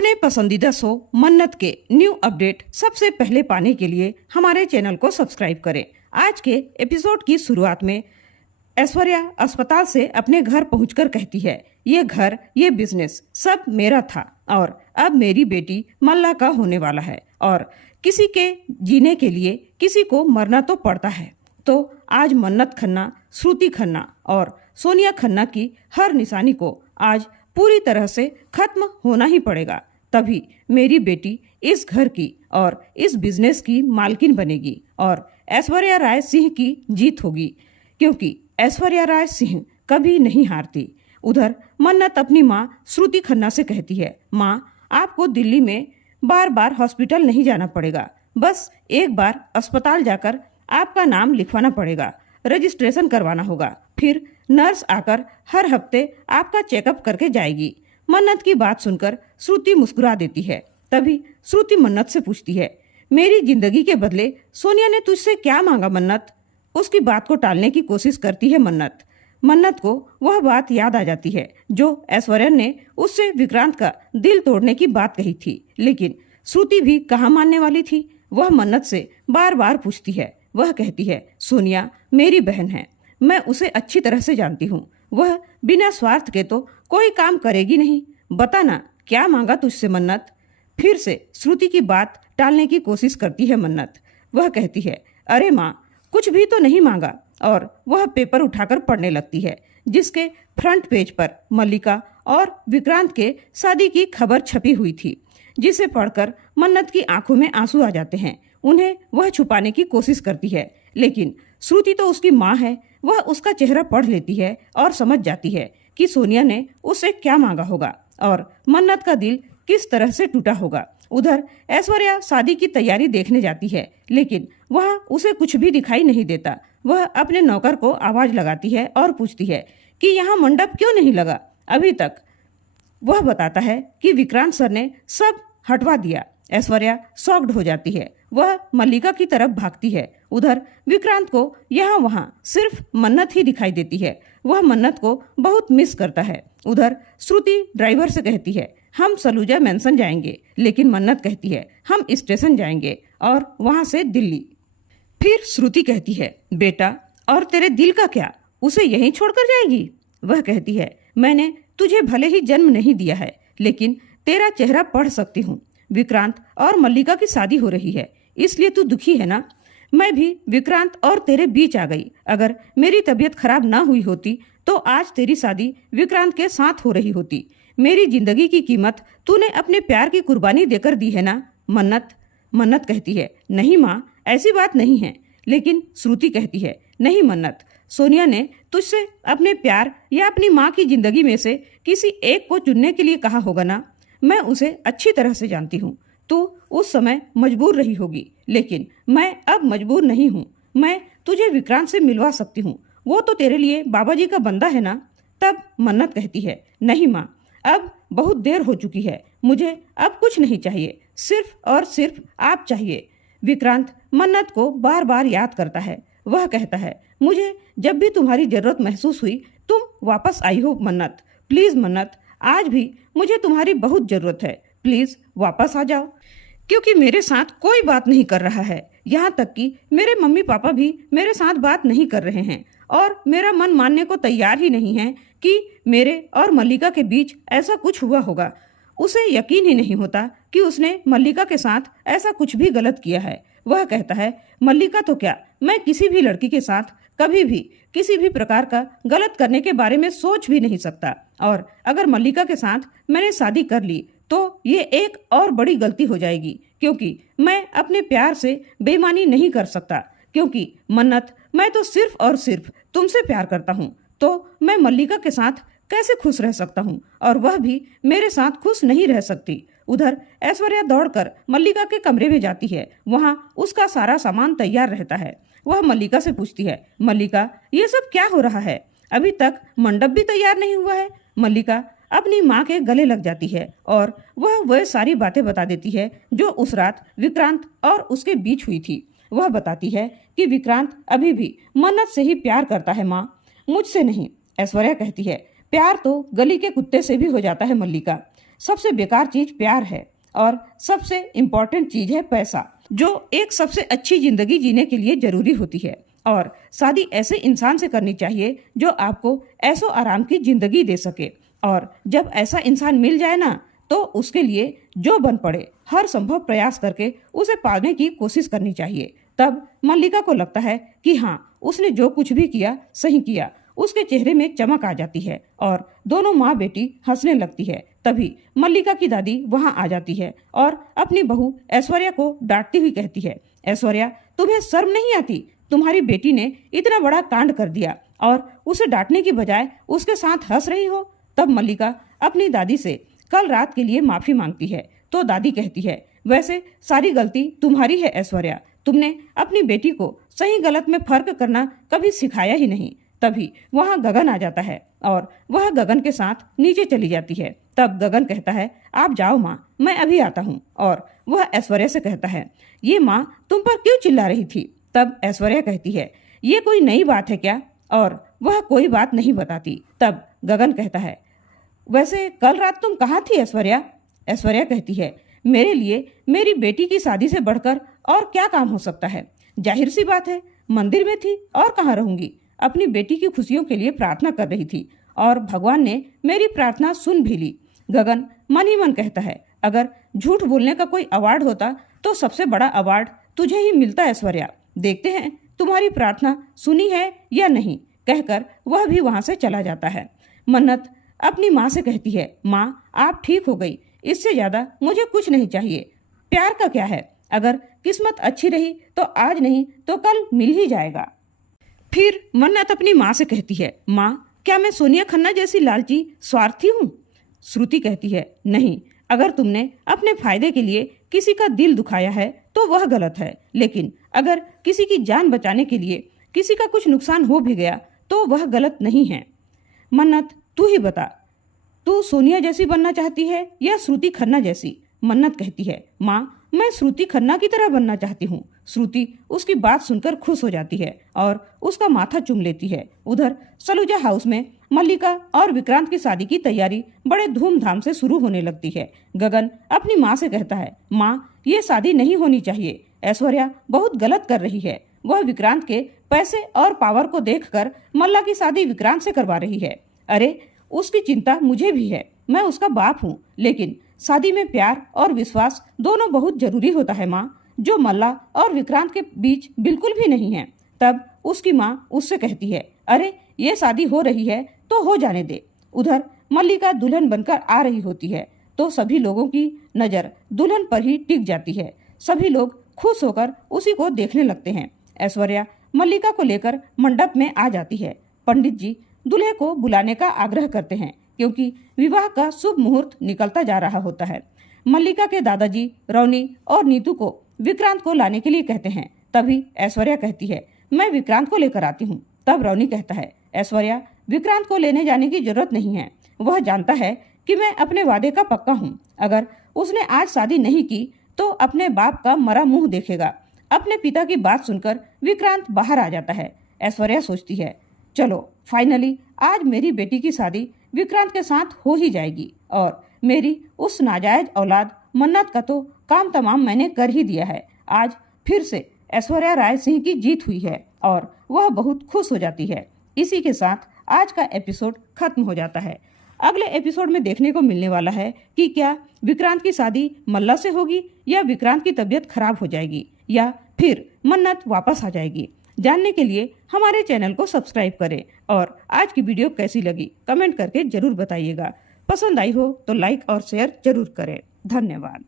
अपने पसंदीदा शो मन्नत के न्यू अपडेट सबसे पहले पाने के लिए हमारे चैनल को सब्सक्राइब करें। आज के एपिसोड की शुरुआत में ऐश्वर्या अस्पताल से अपने घर पहुंचकर कहती है, ये घर, ये बिजनेस सब मेरा था और अब मेरी बेटी मल्ला का होने वाला है और किसी के जीने के लिए किसी को मरना तो पड़ता है। तो आज मन्नत खन्ना, श्रुति खन्ना और सोनिया खन्ना की हर निशानी को आज पूरी तरह से खत्म होना ही पड़ेगा, तभी मेरी बेटी इस घर की और इस बिजनेस की मालकिन बनेगी और ऐश्वर्या राय सिंह की जीत होगी, क्योंकि ऐश्वर्या राय सिंह कभी नहीं हारती। उधर मन्नत अपनी माँ श्रुति खन्ना से कहती है, माँ आपको दिल्ली में बार बार हॉस्पिटल नहीं जाना पड़ेगा, बस एक बार अस्पताल जाकर आपका नाम लिखवाना पड़ेगा, रजिस्ट्रेशन करवाना होगा, फिर नर्स आकर हर हफ्ते आपका चेकअप करके जाएगी। मन्नत की बात सुनकर श्रुति मुस्कुरा देती है। तभी श्रुति मन्नत से पूछती है, मेरी जिंदगी के बदले सोनिया ने तुझसे क्या मांगा मन्नत? उसकी बात को टालने की कोशिश करती है मन्नत। मन्नत को वह बात याद आ जाती है जो ऐश्वर्या ने उससे विक्रांत का दिल तोड़ने की बात कही थी, लेकिन श्रुति भी कहाँ मानने वाली थी। वह मन्नत से बार बार पूछती है। वह कहती है, सोनिया मेरी बहन है, मैं उसे अच्छी तरह से जानती हूँ, वह बिना स्वार्थ के तो कोई काम करेगी नहीं। बता ना क्या मांगा तुझसे मन्नत? फिर से श्रुति की बात टालने की कोशिश करती है मन्नत। वह कहती है, अरे माँ कुछ भी तो नहीं मांगा, और वह पेपर उठाकर पढ़ने लगती है जिसके फ्रंट पेज पर मल्लिका और विक्रांत के शादी की खबर छपी हुई थी, जिसे पढ़कर मन्नत की आंखों में आंसू आ जाते हैं। उन्हें वह छुपाने की कोशिश करती है, लेकिन श्रुति तो उसकी माँ है, वह उसका चेहरा पढ़ लेती है और समझ जाती है कि सोनिया ने उससे क्या मांगा होगा और मन्नत का दिल किस तरह से टूटा होगा। उधर ऐश्वर्या शादी की तैयारी देखने जाती है, लेकिन वह उसे कुछ भी दिखाई नहीं देता। वह अपने नौकर को आवाज लगाती है और पूछती है कि यहाँ मंडप क्यों नहीं लगा अभी तक। वह बताता है कि विक्रांत सर ने सब हटवा दिया। ऐश्वर्या शॉक्ड हो जाती है, वह मल्लिका की तरफ भागती है। उधर विक्रांत को यहाँ वहाँ सिर्फ मन्नत ही दिखाई देती है, वह मन्नत को बहुत मिस करता है। उधर श्रुति ड्राइवर से कहती है, हम सलूजा मेंशन जाएंगे, लेकिन मन्नत कहती है हम स्टेशन जाएंगे और वहाँ से दिल्ली। फिर श्रुति कहती है, बेटा और तेरे दिल का क्या, उसे यहीं छोड़कर जाएगी? वह कहती है, मैंने तुझे भले ही जन्म नहीं दिया है, लेकिन तेरा चेहरा पढ़ सकती हूँ। विक्रांत और मल्लिका की शादी हो रही है, इसलिए तू दुखी है ना? मैं भी विक्रांत और तेरे बीच आ गई। अगर मेरी तबीयत खराब ना हुई होती तो आज तेरी शादी विक्रांत के साथ हो रही होती। मेरी जिंदगी की कीमत तूने अपने प्यार की कुर्बानी देकर दी है ना मन्नत कहती है, नहीं माँ ऐसी बात नहीं है। लेकिन श्रुति कहती है, नहीं मन्नत, सोनिया ने तुझसे अपने प्यार या अपनी माँ की जिंदगी में से किसी एक को चुनने के लिए कहा होगा ना? मैं उसे अच्छी तरह से जानती हूँ। तू उस समय मजबूर रही होगी, लेकिन मैं अब मजबूर नहीं हूँ। मैं तुझे विक्रांत से मिलवा सकती हूँ, वो तो तेरे लिए बाबा जी का बंदा है ना? तब मन्नत कहती है, नहीं माँ, अब बहुत देर हो चुकी है, मुझे अब कुछ नहीं चाहिए, सिर्फ और सिर्फ आप चाहिए। विक्रांत मन्नत को बार बार याद करता है। वह कहता है, मुझे जब भी तुम्हारी जरूरत महसूस हुई तुम वापस आई हो मन्नत। प्लीज मन्नत, आज भी मुझे तुम्हारी बहुत जरूरत है, प्लीज वापस आ जाओ, क्योंकि मेरे साथ कोई बात नहीं कर रहा है। यहाँ तक कि मेरे मम्मी पापा भी मेरे साथ बात नहीं कर रहे हैं और मेरा मन मानने को तैयार ही नहीं है कि मेरे और मल्लिका के बीच ऐसा कुछ हुआ होगा। उसे यकीन ही नहीं होता कि उसने मल्लिका के साथ ऐसा कुछ भी गलत किया है। वह कहता है, मल्लिका तो क्या, मैं किसी भी लड़की के साथ कभी भी किसी भी प्रकार का गलत करने के बारे में सोच भी नहीं सकता, और अगर मल्लिका के साथ मैंने शादी कर ली तो ये एक और बड़ी गलती हो जाएगी, क्योंकि मैं अपने प्यार से बेईमानी नहीं कर सकता। क्योंकि मन्नत, मैं तो सिर्फ और सिर्फ तुमसे प्यार करता हूँ, तो मैं मल्लिका के साथ कैसे खुश रह सकता हूँ, और वह भी मेरे साथ खुश नहीं रह सकती। उधर ऐश्वर्या दौड़कर मल्लिका के कमरे में जाती है। वहाँ उसका सारा सामान तैयार रहता है। वह मल्लिका से पूछती है, मल्लिका ये सब क्या हो रहा है? अभी तक मंडप भी तैयार नहीं हुआ है। मल्लिका अपनी माँ के गले लग जाती है और वह सारी बातें बता देती है जो उस रात विक्रांत और उसके बीच हुई थी। वह बताती है कि विक्रांत अभी भी मन्नत से ही प्यार करता है माँ, मुझसे नहीं। ऐश्वर्या कहती है, प्यार तो गली के कुत्ते से भी हो जाता है मल्लिका, सबसे बेकार चीज प्यार है और सबसे इम्पोर्टेंट चीज है पैसा, जो एक सबसे अच्छी जिंदगी जीने के लिए जरूरी होती है। और शादी ऐसे इंसान से करनी चाहिए जो आपको ऐसो आराम की जिंदगी दे सके। और जब ऐसा इंसान मिल जाए ना, तो उसके लिए जो बन पड़े हर संभव प्रयास करके उसे पाने की कोशिश करनी चाहिए। तब मल्लिका को लगता है कि हाँ, उसने जो कुछ भी किया सही किया। उसके चेहरे में चमक आ जाती है और दोनों माँ बेटी हंसने लगती है। तभी मल्लिका की दादी वहाँ आ जाती है और अपनी बहू ऐश्वर्या को डांटती हुई कहती है, ऐश्वर्या, तुम्हें शर्म नहीं आती? तुम्हारी बेटी ने इतना बड़ा कांड कर दिया और उसे डांटने की बजाय उसके साथ हंस रही हो। तब मल्लिका अपनी दादी से कल रात के लिए माफी मांगती है तो दादी कहती है, वैसे सारी गलती तुम्हारी है ऐश्वर्या, तुमने अपनी बेटी को सही गलत में फर्क करना कभी सिखाया ही नहीं। तभी वहाँ गगन आ जाता है और वह गगन के साथ नीचे चली जाती है। तब गगन कहता है, आप जाओ माँ, मैं अभी आता हूँ। और वह ऐश्वर्या से कहता है, ये माँ तुम पर क्यों चिल्ला रही थी? तब ऐश्वर्या कहती है, ये कोई नई बात है क्या? और वह कोई बात नहीं बताती। तब गगन कहता है, वैसे कल रात तुम कहाँ थी ऐश्वर्या? ऐश्वर्या कहती है, मेरे लिए मेरी बेटी की शादी से बढ़कर और क्या काम हो सकता है? जाहिर सी बात है, मंदिर में थी और कहाँ रहूंगी। अपनी बेटी की खुशियों के लिए प्रार्थना कर रही थी और भगवान ने मेरी प्रार्थना सुन भी ली। गगन मन ही मन कहता है, अगर झूठ बोलने का कोई अवार्ड होता तो सबसे बड़ा अवार्ड तुझे ही मिलता ऐश्वर्या। देखते हैं तुम्हारी प्रार्थना सुनी है या नहीं, कहकर वह भी वहां से चला जाता है। मन्नत अपनी माँ से कहती है, माँ आप ठीक हो गई, इससे ज्यादा मुझे कुछ नहीं चाहिए। प्यार का क्या है, अगर किस्मत अच्छी रही तो आज नहीं तो कल मिल ही जाएगा। फिर मन्नत अपनी माँ से कहती है, माँ क्या मैं सोनिया खन्ना जैसी लालची स्वार्थी हूँ? श्रुति कहती है, नहीं, अगर तुमने अपने फायदे के लिए किसी का दिल दुखाया है तो वह गलत है, लेकिन अगर किसी की जान बचाने के लिए किसी का कुछ नुकसान हो भी गया तो वह गलत नहीं है। मन्नत तू ही बता, तू सोनिया जैसी बनना चाहती है या श्रुति खन्ना जैसी? मन्नत कहती है, माँ मैं श्रुति खन्ना की तरह बनना चाहती हूँ। श्रुति उसकी बात सुनकर खुश हो जाती है और उसका माथा चूम लेती है। उधर सलूजा हाउस में मल्लिका और विक्रांत की शादी की तैयारी बड़े धूमधाम से शुरू होने लगती है। गगन अपनी माँ से कहता है, माँ ये शादी नहीं होनी चाहिए, ऐश्वर्या बहुत गलत कर रही है। वह विक्रांत के पैसे और पावर को देखकर मल्ला की शादी विक्रांत से करवा रही है। अरे उसकी चिंता मुझे भी है, मैं उसका बाप हूँ, लेकिन शादी में प्यार और विश्वास दोनों बहुत जरूरी होता है माँ, जो मल्ला और विक्रांत के बीच बिल्कुल भी नहीं है। तब उसकी माँ उससे कहती है, अरे ये शादी हो रही है तो हो जाने दे। उधर मल्लिका दुल्हन बनकर आ रही होती है तो सभी लोगों की नज़र दुल्हन पर ही टिक जाती है। सभी लोग खुश होकर उसी को देखने लगते हैं। ऐश्वर्या मल्लिका को लेकर मंडप में आ जाती है। पंडित जी दूल्हे को बुलाने का आग्रह करते हैं क्योंकि विवाह का शुभ मुहूर्त निकलता जा रहा होता है। मल्लिका के दादाजी रौनी और नीतू को विक्रांत को लाने के लिए कहते हैं। तभी ऐश्वर्या कहती है, मैं विक्रांत को लेकर आती हूँ। तब रौनी कहता है, ऐश्वर्या विक्रांत को लेने जाने की जरूरत नहीं है, वह जानता है कि मैं अपने वादे का पक्का हूँ। अगर उसने आज शादी नहीं की तो अपने बाप का मरा मुंह देखेगा। अपने पिता की बात सुनकर विक्रांत बाहर आ जाता है। ऐश्वर्या सोचती है, चलो फाइनली आज मेरी बेटी की शादी विक्रांत के साथ हो ही जाएगी और मेरी उस नाजायज औलाद मन्नत का तो काम तमाम मैंने कर ही दिया है। आज फिर से ऐश्वर्या राय सिंह की जीत हुई है और वह बहुत खुश हो जाती है। इसी के साथ आज का एपिसोड खत्म हो जाता है। अगले एपिसोड में देखने को मिलने वाला है कि क्या विक्रांत की शादी मल्ला से होगी या विक्रांत की तबीयत खराब हो जाएगी या फिर मन्नत वापस आ जाएगी। जानने के लिए हमारे चैनल को सब्सक्राइब करें और आज की वीडियो कैसी लगी कमेंट करके जरूर बताइएगा। पसंद आई हो तो लाइक और शेयर जरूर करें। धन्यवाद।